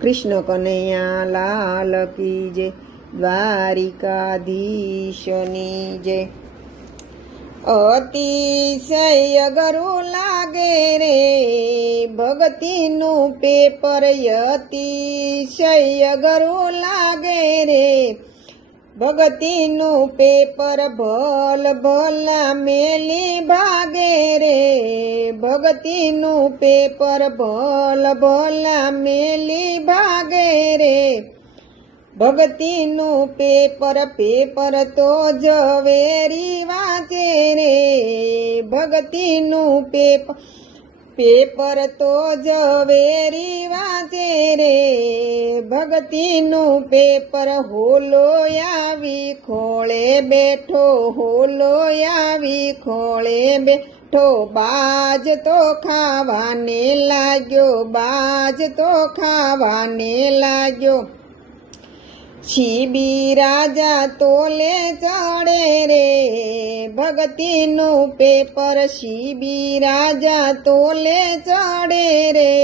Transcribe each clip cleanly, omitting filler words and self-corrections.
કૃષ્ણ કનૈયા લાલ કી જય, દ્વારિકાધીશની જય। અતિશય અઘરું લાગે રે ભક્તિનું પેપર, અતિશય અઘરું લાગે રે ભક્તિનું પેપર, ભલ ભલા મેલી ભાગે રે ભક્તિનું પેપર, ભલ ભલા મેલી ભાગે રે ભક્તિનું પેપર, પેપર તો ઝવેરી વાંચે રે ભક્તિનું પેપર, પેપર તો ઝવેરી વાંચે રે ભક્તિનું પેપર, હોલો આવી ખોળે બેઠો, હોલો આવી ખોળે બેઠો, બાજ તો ખાવાને લાગ્યો, બાજ તો ખાવાને લાગ્યો। શિબી રાજા તોલે ચડે રે ભક્તિનું પેપર, શિબી રાજા તોલે ચડે રે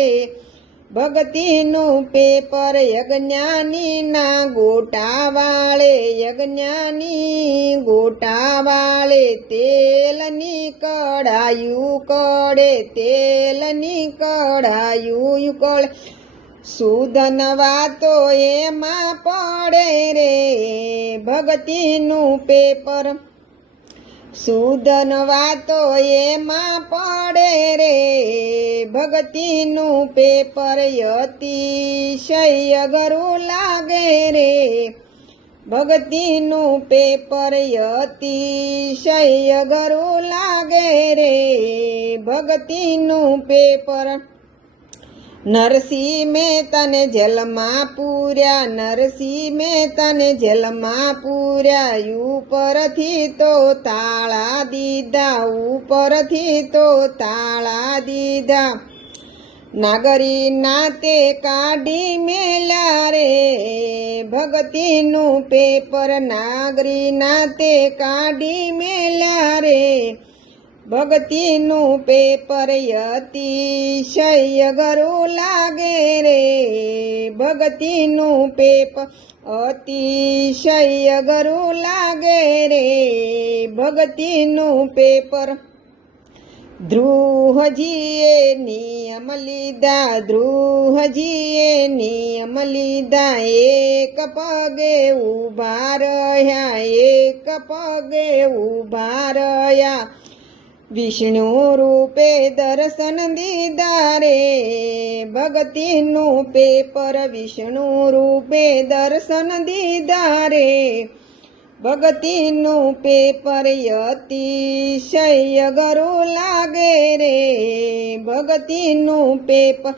ભક્તિનું પેપર, યજ્ઞાનીના ગોટા વાળે, યજ્ઞાની ગોટા વાળે, તેલની કડાયું કળે, તેલની કડાયું કળે, સુધન વાતો એમાં પડે રે ભક્તિનું પેપર, સુધન વાતો એમાં પડે રે ભક્તિનું પેપર, અતિશય અઘરું લાગે રે ભક્તિનું પેપર, અતિશય અઘરું લાગે રે ભક્તિનું પેપર। નરસિંહ મહેતાને જેલમાં પૂર્યા, નરસિંહ મહેતાને જેલમાં પૂર્યા, ઉપરથી તો તાળા દીધા, ઉપરથી તો તાળા દીધા, નાગરી નાતે કાઢી મેલ્યા રે ભક્તિનું પેપર, નાગરી નાતે કાઢી મેલ્યા રે ભક્તિનું પેપર, અતિશય અઘરું લાગે રે ભક્તિનું પેપર, અતિશય અઘરું લાગે રે ભક્તિનું પેપર। ધ્રુવજીએ નિયમ લીધા, ધ્રુવજીએ નિયમ લીધા, એક પગે ઊભા રહ્યા, એક પગે ઊભા રહ્યા, વિષ્ણુ રૂપે દર્શન દીધા રે ભક્તિનું પેપર, વિષ્ણુ રૂપે દર્શન દીધા રે ભક્તિનું પેપર, અતિશય અઘરું લાગે રે ભક્તિનું પેપર,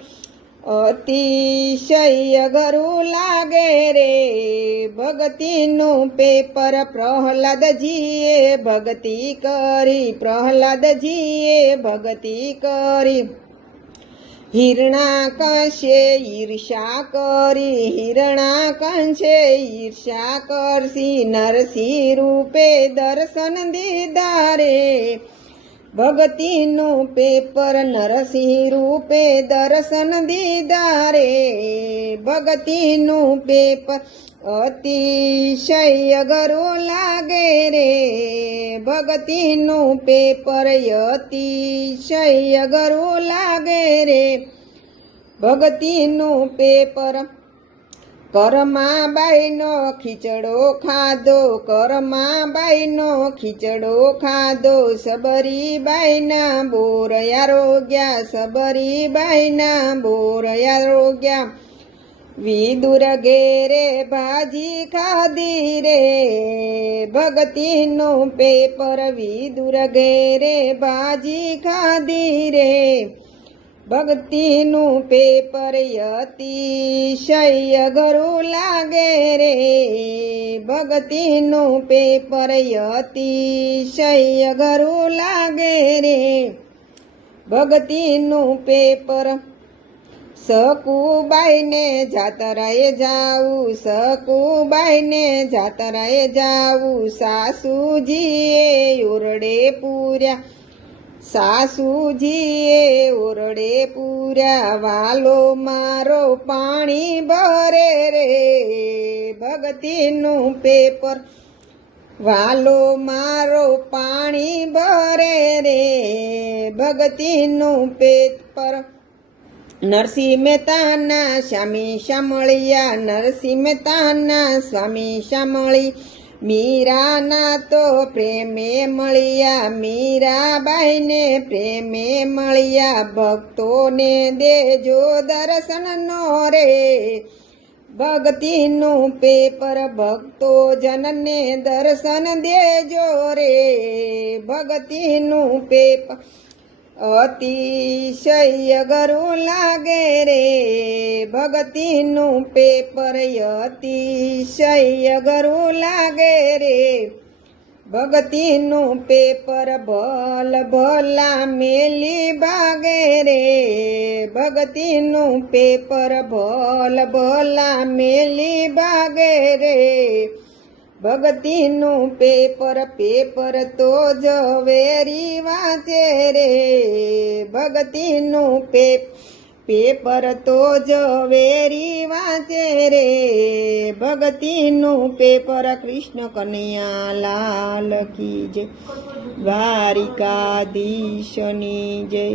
અતિશય અઘરું લાગે રે ભક્તિનું પેપર। પ્રહલાદજીએ ભક્તિ કરી, પ્રહલાદજીએ ભક્તિ કરી, હિરણાકંશે ઈર્ષા કરી, હિરણાકંશે ઈર્ષા કરશી, નરસિંહ રૂપે દર્શન દીધા રે ભક્તિનું પેપર, નરસિંહ રૂપે દર્શન દીધા રે ભક્તિનું પેપર, અતિશય અઘરું લાગે રે ભક્તિનું પેપર, અતિશય અઘરું લાગે રે ભક્તિનું પેપર। કરમાબાઈનો ખીચડો ખાધો, કરમાબાઈનો ખીચડો ખાધો, સબરીબાઈના બોરયા રોગ્યા, સબરીબાઈના બોરયા રોગ્યા, વિદુર ઘેરે ભાજી ખાધી રે ભક્તિનું પેપર, વિદુર ઘેરે ભાજી ખાધી રે ભક્તિનું પેપર, અતિશય અઘરું લાગે રે ભક્તિનું પેપર, અતિશય અઘરું લાગે રે ભક્તિનું પેપર। સકુબાઈને જાતરાએ જાવું, સકુબાઈને જાતરાએ જાવું, સાસુજીએ ઓરડે પૂર્યા, સાસુજીએ ઓરડે પૂર્યા વાલો મારો પાણી ભરે રે ભક્તિનું પેપર વાલો મારો પાણી ભરે રે ભક્તિનું પેપર નરસિંહ મહેતાના સ્વામી શામળિયા નરસિંહ મહેતાના સ્વામી શામળી મીરાના તો પ્રેમે મળ્યા મીરાબાઈને પ્રેમે મળ્યા ભક્તોને દેજો દર્શનનો રે ભક્તિનું પેપર ભક્તો જનને દર્શન દેજો રે ભક્તિનું પેપર અતિશય ગરું લાગે રે ભક્તિનું પેપર અતિશય ગરું લાગે રે ભક્તિનું પેપર ભલ ભલા મેલી ભાગે રે ભક્તિનું પેપર ભલ ભલા મેલી ભાગે રે ભક્તિનું પેપર પેપર તો ઝવેરી વાંચે રે ભક્તિનું પેપર તો ઝવેરી વાંચે રે ભક્તિનું પેપર કૃષ્ણ કનૈયા લાલ કી જય દ્વારિકાધીશની જય.